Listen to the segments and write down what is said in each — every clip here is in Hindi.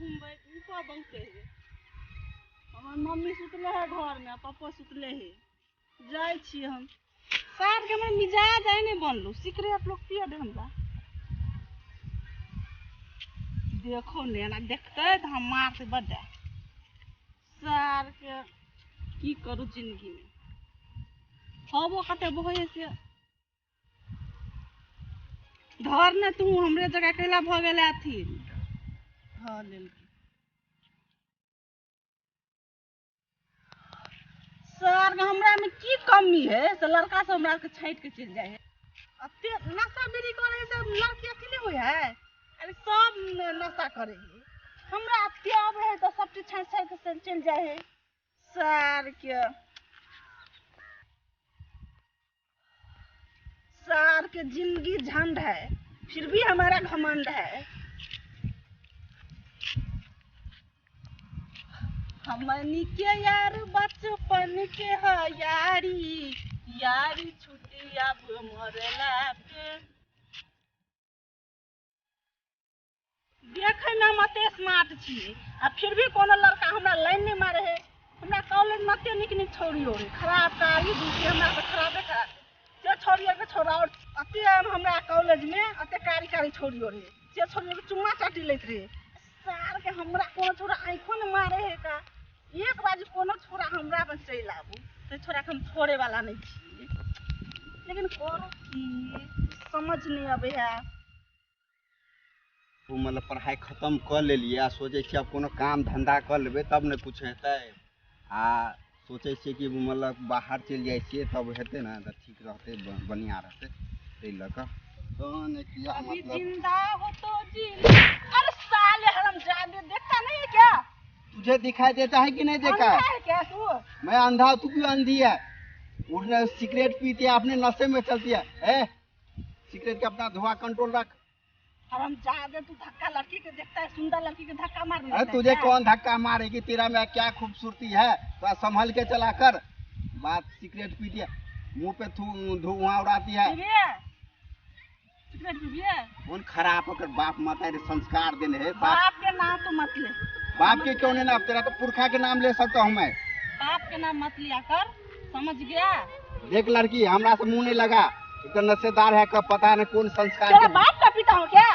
घूमबै ऊपर बहुते है। हमर मम्मी सुतले है घर में, पापा सुतले है। जाय छी हम। सार के हमर मिजाज आइ नहीं बनलो, सिगरेट लोग पिया दे हमरा। देखो ने ना देखते तो हम मार से बड़ा। सार के की करू जिंदगी में। हबो कते बहे से धर ने तू हमरे जगह कैला भ गेले अथी ध लेल सर हमरा में की कमी है से लड़का सब हमरा के छाट के चल जाए है। अते नशा बीड़ी करे से लड़की अकेले होय है। अरे सब नशा करे है। हमरा अते आवे है तो सब चीज छाट छाट के चल जाए है। सर के सार के जिंदगी झंड है, फिर भी हमारा घमंड है। हमनी के यार बचपन के है यारी, यारी छुटी अब मरला पे। देखे में मते स्मार्ट छी, आ फिर भी कोनो लड़का हमरा लाइन नहीं मारे है। हमरा कॉलेज में अते निक निक छोड़ी हो रे, खराब कारी दूसरी हमरा तो खराबे खराब जे छोड़िए के छोड़ा। और अते हमरा कॉलेज में अते कारी कारी छोड़ी हो रे, जे छोड़िए के चुम्मा चाटी लेत रे। सार के हमरा कोनो छोड़ा आंखों न मारे है का। एक बार कोनो छोड़ा हमरा पर चल आबू तो छोड़ा के हम छोड़े वाला नहीं छी, लेकिन करो की समझ नहीं आबे है। तू मतलब पढ़ाई खत्म कर लेलिए आ सोचे छी अब कोनो काम धंधा कर लेबे तब न कुछ हेतै। आ सोचे छी कि मतलब बाहर चल जाए छी तब हेतै ना त ठीक रहते, बढ़िया रहते। तै ल क तो ने किया अभी मतलब जिंदा हो तो जी। अरे साले हरामजादे देखता नहीं है क्या? तुझे दिखाई देता है कि नहीं देखा अंधा है क्या तू? मैं अंधा, तू क्यों अंधी है? उठने सिगरेट पीती है, अपने नशे में चलती है। सिगरेट का अपना धुआं कंट्रोल रख। हरामजादे तू धक्का लड़की के देखता है, सुंदर लड़की के धक्का मार देता अरे है तुझे क्या? कौन धक्का मारेगी, तेरा में क्या खूबसूरती है, तो संभल के चला कर। बात सिगरेट पीती है, मुंह पे धुआं उड़ाती है। पीबिए? सिगरेट पीबिए? कौन खराब होकर बाप माता रे संस्कार देने है। बाप के नाम तो मत ले। बाप के क्यों नहीं नाम, तेरा तो पुरखा के नाम ले सकता हूँ मैं। बाप के नाम मत लिया कर, समझ गया? देख लड़की हमरा से मुंह नहीं लगा, इतना नशेदार है, कब पता नहीं कौन संस्कार तेरा बाप का पिता हूँ क्या?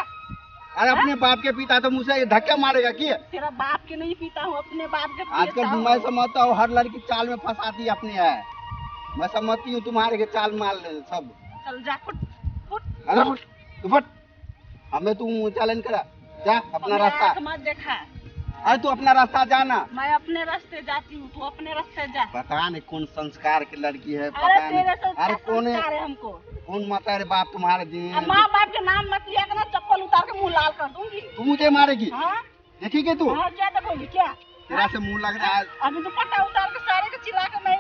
अरे अपने बाप के पिता तो मुझसे धक्के मारेगा कि? तेरा बाप के नहीं पीता हूँ, अपने बाप के पीता आजकल हूँ। मैं समझता हूँ हर लड़की चाल में फंसाती है अपने है। मैं समझती हूँ तुम्हारे के चाल माल सब। चल जा फुट फुट। अरे फुट, तू फुट, हमें तू चैलेंज करा, जा अपना रास्ता। मत देखा, अरे तू अपना रास्ता जाना। मैं अपने रास्ते जाती हूँ, तू अपने रास्ते जा। पता नहीं कौन संस्कार की लड़की है, अरे पता नहीं। तेरे से अरे कौन है, है हमको? कौन माता रे बाप तुम्हारे दिन। माँ बाप के नाम मत लिया करना, चप्पल उतार के मुंह लाल कर दूंगी। तू मुझे मारेगी? हाँ? देखिए तू क्या देखोगी क्या? तेरा से मुंह लग रहा है। अभी तो पट्टा उतार के सारे के चिल्ला के मैं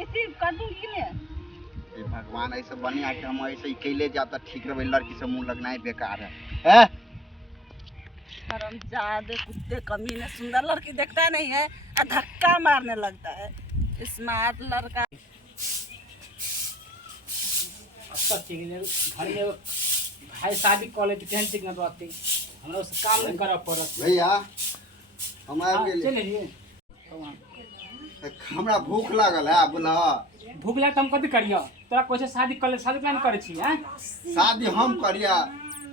ऐसे कर दूंगी कि नहीं? भगवान ऐसे बनिया कि हम ऐसे ही कैले जाता ठीक रहे, लड़की से मुंह लगना ही बेकार है। हरामजादे कुत्ते कमीने, सुंदर लड़की देखता नहीं है और धक्का मारने लगता है। स्मार्ट लड़का घर में भाई शादी कॉलेज केहन ठीक न रहते, हमरा उस काम नहीं करब पड़त। भैया हम आबि गेली। चल रही हमरा भूख लागल है, बोला भूख लगे तो हम कथी करियो? तोरा कोई से शादी कर ले, शादी प्लान करे छी हैं? शादी हम करिया,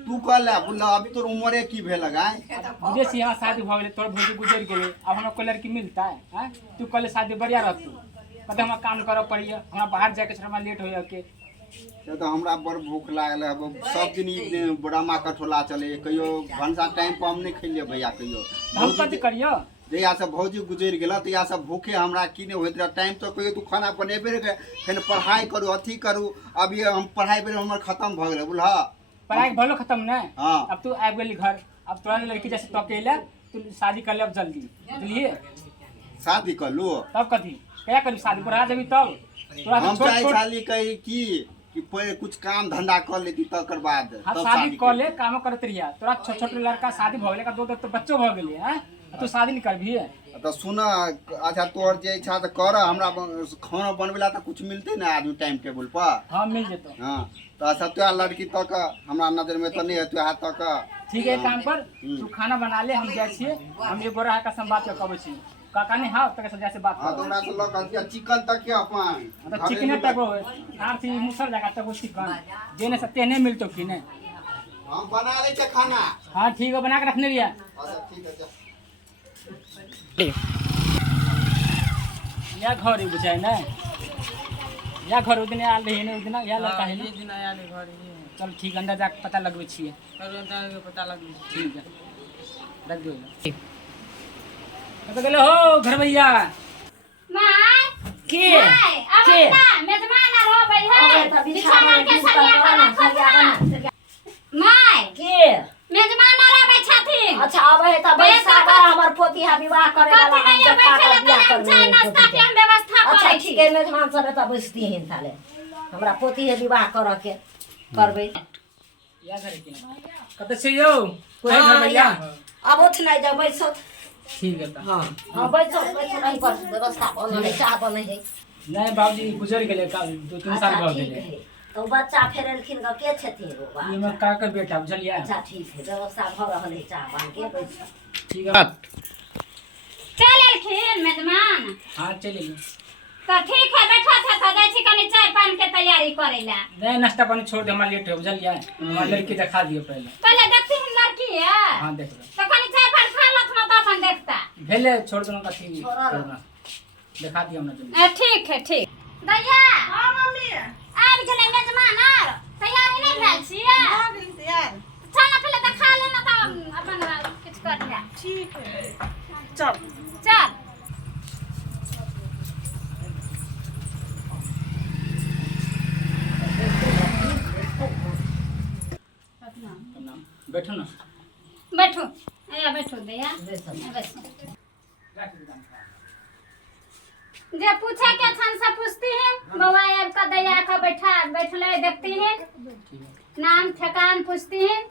तू कर ले। बोला अभी तोर उम्र की भेल लगाए। बुझे छी यहाँ शादी भ गेले, तोर भौजी गुजर गेले, अब हमरा कोई लड़की मिलता है हैं? तू कल शादी बढ़िया रहतू, कहते हमरा काम करब पड़िए, हमरा बाहर जाके छ, हमरा लेट होइए के। से तो हमरा बड़ भूख लागल है। अब सब दिन बड़ामा कठोला चले, कहियो भनसा टाइम पर हम नहीं खैलिए भैया। कहियो हम कथी करियो? जहिया से भौजी गुजर गेल तहिया से भूखे हमरा की नहीं होइत रहे। टाइम तो कहियो तू खाना बनेबे रे, फिर पढ़ाई करू अथी करू। अभी हम पढ़ाई बेर हमर खत्म भ गेल बुझल। पढ़ाई भलो खत्म नहीं। हाँ। अब तू आबि गेली घर, अब तोरा लड़की जैसे तो अकेले तू शादी कर ले अब जल्दी, बुझलिए? शादी कर लू तब कथी क्या करी, शादी बढ़ा देवी तब तोरा हम छोट चाहे छोट। साली कही कि पहले कुछ काम धंधा कर लेती तकर बाद हाँ तब शादी कर ले, करती। काम करत रहिया। तोरा छोट छोट लड़का शादी भ गेले का, दो दो तो बच्चो भ गेले हैं, तू शादी नहीं करबी है? तो सुन, अच्छा तोहर जे इच्छा तो कर, हमरा खाना बनवेला तो कुछ मिलते ना आदमी टाइम टेबल पर। हाँ मिल जेतो। हाँ तो अच्छा तो लड़की तक हमरा नजर में तो नहीं है, तो हाथ तक। ठीक है, एक काम कर, तू खाना बना ले, हम जाइ छियै, हम एगो रहा का संवाद के कहबै छी। काका ने हां तक से जैसे बात हाँ कर। तो हमरा से लग चिकन तक के अपन तो चिकन तक हो आरती मुसर जगह तक चिकन देने से तेने मिलतो कि नहीं? हम बना ले के खाना। हाँ ठीक है, बना के रखने लिया। अच्छा ठीक है जा। या घर बुझाए ना, या घर उदिन आल रही ने, उदिन या लड़का है ना, ये दिन आया घर ये चल ठीक, अंदर जाके पता लगबै छियै। करू अंदर के पता लगी। ठीक है, रख दो। तो गेलो हो घर भैया माय के के मेजमान आ रहबै है बिछाना के सरिया कर रखल माय के मेजमान आ रहबै छथिन। अच्छा आबै है त बैसा बा हमर पोती हा विवाह करे वाला हम कथि देखा बैठे के बियाह ले चाय नाश्ता के हम व्यवस्था अच्छा करै ठीक छी। है, मेजबान सब त बैसती हैं थाले हमरा पोती है विवाह कर के करबै। या घर के कत से यो कोई है घर भैया? अब उठ नहीं जा बैसो। ठीक है त हां हां बैसो बैसो, नहीं पर व्यवस्था बन है, चाह बन है। नहीं बाबूजी गुजर गेले का 2-3 साल अच्छा भ ठीक गेले। है, तो बच्चा फेर एलखिन के छथिन वो बा। ये में का के बेटा बुझलिया। अच्छा ठीक है, व्यवस्था भ रहल है, चाह बन के बैसो। ठीक है चल एलखिन मेजमान हां चलिए। तो ठीक है, बैठा था तो जाइ छी कनी चाय पान के तैयारी करे ला। नहीं नाश्ता पानी छोड़ दे, हमारा लेट हो बुझलिया। हमारी लड़की दिखा दियो पहले। पहले देखती हूं लड़की है हां देख लो तो कनी चाय पान खा लत ना तो अपन देखता। भेले छोड़ दो का ठीक करना, दिखा दियो हमने जल्दी। ठीक है ठीक। दैया हां मम्मी आबि गेलै मेजमान आर तैयारी नहीं भेल छियै? आ गेली तैयार। चल पहले देखा लेना तो अपन किछ कर लिया। ठीक है चल। चल प्रणाम, बैठो ना। बैठो आया बैठो दैया बैसो। बैठो। जे पूछे के छन से पूछती हैं, बउआ आब का दैया का बैठले देखती हैं, ठीक है। नाम ठेकान पूछती हैं।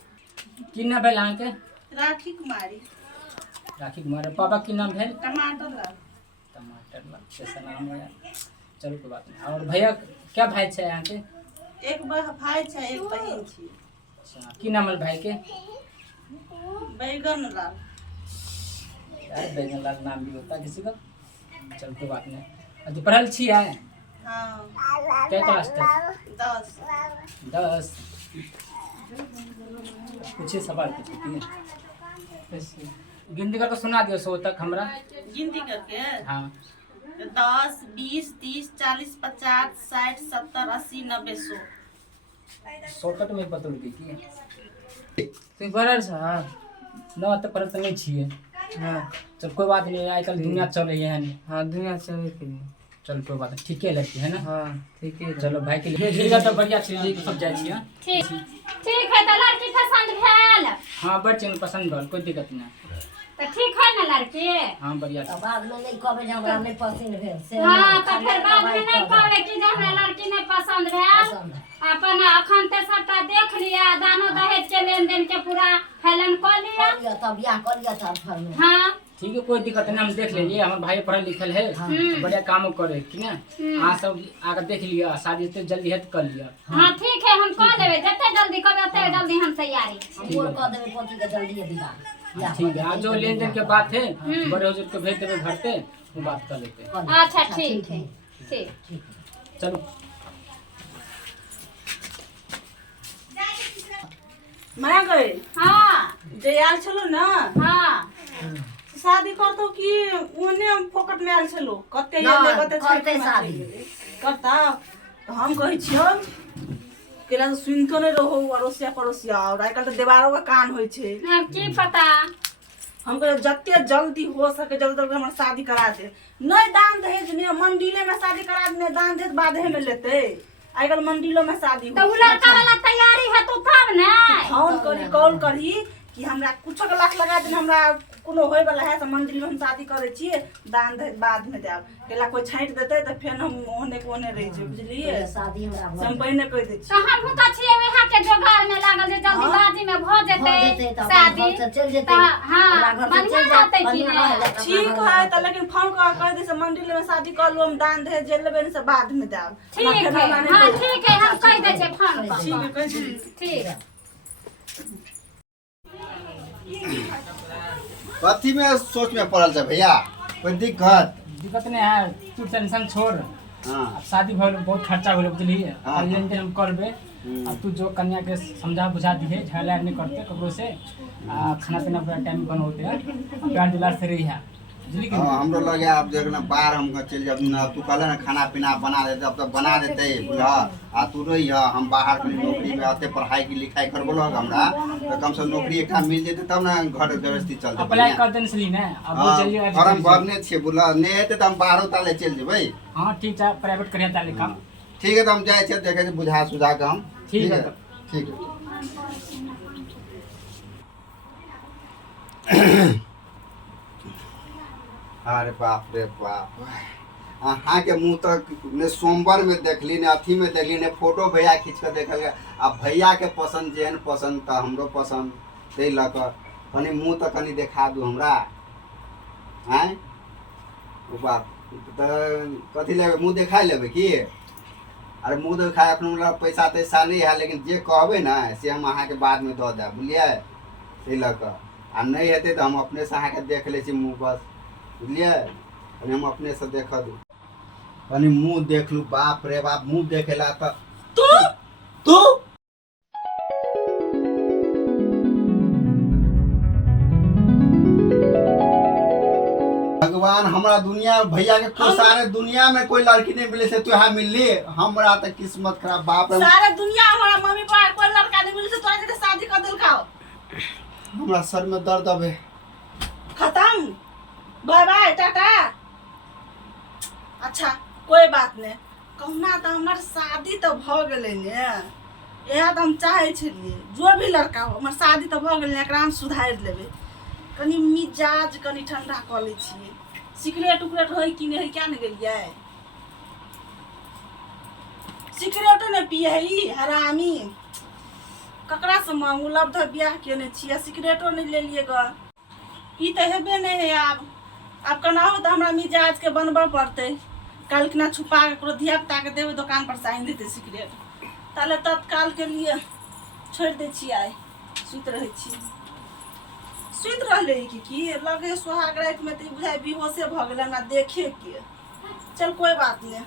की नाम भेल अहाँ के? राखी कुमारी राखी कुमार। पापा की नाम भेल? टमाटर लाल। टमाटर लाल, कैसा नाम है यार। चलो कोई बात नहीं। और भैया क्या भाई छे यहाँ के? एक भाई छै एक बहिन छी। अच्छा की नाम है भाई के? बैगन लाल। यार बैगन लाल नाम भी होता है किसी का। चल कोई बात नहीं। अभी पढ़ल छी है? हाँ क्या क्लास तक? 10। 10। कुछ सवाल पूछती है, गिनती करके सुना दियो 100 तक हमरा। गिनती करके हाँ 10 20 30 40 50 60 70 80 90 100। शॉर्टकट में बतौल दी की तू पढ़ल छ? ना तो पढ़ल तो नहीं छिए। हां चल कोई बात नहीं, आजकल दुनिया चल रही है। हां दुनिया चले के। चल कोई बात नहीं, ठीक है लड़की है ना। हां ठीक है। चलो भाई के लिए ठीक है, तो बढ़िया चीज सब जाए छिए। ठीक ठीक है तो लड़की पसंद भेल? हाँ बड़ चीज पसंद भेल, कोई दिक्कत नहीं। तो ठीक है ना लड़की? हाँ बढ़िया तो बाद में नहीं कहबे जे हमरा नहीं पसंद भेल से। हाँ तो फिर बाद में नहीं कहबे कि जे हमरा लड़की नहीं पसंद भेल। पसंद है। अपन अखन ते सबटा देख लिया, दानो दहेज के लेन देन के पूरा हेलन कर लिया। कर लिया तब बियाह कर लिया तब घर में। हाँ ठीक है, कोई दिक्कत नहीं, हम देख लेंगे। हमारे भाई पढ़ल लिखल है, बढ़िया काम करे ठीक है। अहाँ सब आकर देख लिया, शादी तो जल्दी है तो कर लिया। हाँ ठीक है, हम कह देबे जते जल्दी कहबे ओते जल्दी हम तैयारी छी। हम बोल कह देबे पोती के जल्दी बियाह। बियाह ठीक है, आज जो लेन देन के बात है हम्म। बड़े हुजूर को भेज देवे घर पे, वो बात कर लेते हैं। कर लिया। अच्छा ठीक है ठीक। ठीक है। चलो माया गए हाँ जे आयल छलो ना हाँ शादी करतो कि ओने फोकट में आयल छलो कते ना, ये कते करते शादी। करता तो हम कहै छियो केला तो सुनतो नहीं रहो अड़ोसिया पड़ोसिया, और आजकल तो देवारों का कान होय छे। अब की पता। हम कहे जते जल्दी हो सके जल्दी हमार शादी करा दे। नहीं दान दहेज ने मंदिले में शादी करा दे, दान दहेज बादे में लेते। आजकल मंदिलों में शादी तो उ लड़का वाला तैयारी है तो तब ना फोन करी कॉल करी कि हमरा कुछ लाख लगा दे, हमरा कोनो होय वाला है तो मंदिर में हम शादी करे छिए दान दहेज बाद में देब केला कोई छांट देते तो फिर हम ओने कोने रह जे बुझलिए शादी हमरा से हम पहिने कह दे छी तो हम तो छिए वहाँ के जोगाड़ में लागल जे जल्दीबाजी में भ जेते शादी चल जेते तो हां बढ़िया रहते कि नहीं ठीक है तो लेकिन फोन कर दे से मंदिर में शादी कर लो हम दान दहेज जे लेबे से बाद में देब ठीक है हां ठीक है हम कह दे छे फोन पर ठीक है कह दी ठीक है कथी में सोच में पड़ल छै भैया कोई दिक्कत दिक्कत नहीं है, तू टेंशन छोड़। हाँ अब शादी भइल बहुत खर्चा होले बुझलिए, हाँ, लेन देन हम करबे। अब तू जो कन्या के समझा बुझा दिए, झगड़ा नहीं करते ककरो से, खाना पीना पूरा टाइम बनोते हैं, प्यार दुलार से रही है बुझली कि नहीं? हाँ, हमरो लगे आप देखना बाहर हम चल जब ना तू कहले ना खाना पीना बना देते अब तो बना देते बुझा आ तू रही हम बाहर कहीं नौकरी में आते पढ़ाई की लिखाई करबो लग हमरा तो कम से कम नौकरी एकटा मिल जेते तब ना घर गृहस्थी चलते अप्लाई कर देन सली ना, अब वो चलिए फॉर्म भरने छिए बुला नहीं हेते त हम बाहरो ताले चल जेबै। हां ठीक है, प्राइवेट करिया ताले काम। ठीक है तो हम जाए छे देखे छे बुझा सुझा के हम। ठीक है ठीक है। अरे बाप रे बाप, अहाँ के मुँह तक ने सोमवार में देखली ने अथी में देखली ने फोटो भैया खींच कर देखल गया। अब भैया के पसंद जेहन पसंद तो हमरो पसंद तै लऽ कऽ कनी मुँह तक कनी देखा दू हमरा। आँय ओ बाप तो कथी लेबै मुँह देखा लेबै की? अरे मुँह देखा एखन हमरा पैसा तैसा नहीं है, लेकिन जे कहबै ना से हम अहाँ के बाद में दऽ देब बुझलिए। तै लऽ कऽ आ नहीं हेतै तो हम अपने से अहाँ के देख लै छी मुँह बस बुझलिए, कनी हम अपने से देख दू कनी मुँह देख लू। बाप रे बाप मुँह देखेला तो तू भगवान हमरा दुनिया भैया के तो सारे दुनिया में कोई लड़की नहीं मिले से तुहा मिलली, हमरा तो किस्मत खराब। बाप रे सारे दुनिया हमारा मम्मी पापा कोई लड़का नहीं मिले से तोरा के शादी कर दिल खाओ। हमरा सर में दर्द अब खत्म, बाय बाय टाटा। अच्छा कोई बात नहीं, कहना तो हमार शादी तो भ गेलै ने, यह तो हम चाहे छलिए जो भी लड़का हो हमार शादी तो भ गेलै, एकरा हम सुधार लेबै। कनी मिजाज कनी ठंडा क लै छिए, सिगरेट उगरेट होई कि नहीं क्या नहीं गेलिए? सिगरेटो नहीं पिए है ई हरामी, ककरा से मांगू? लब तो ब्याह केने छिए, सिगरेटो नहीं ले लिए ग, ई तो हेबे नहीं है। अब केनाहु तो हमरा मिजाज के बनबऽ पड़तै, कल किना छुपा के ककरो धिया पुता के देबै दुकान पर से आनि देतै सिगरेट, ताले तत्काल के लिए छोड़ दै छियै। आइ सुति रहै छी, सुति रहले की लगे सोहाग राति में तो बुझाइ बेहोशे भऽ गेलै हमरा देखे के। चल कोई बात नहीं।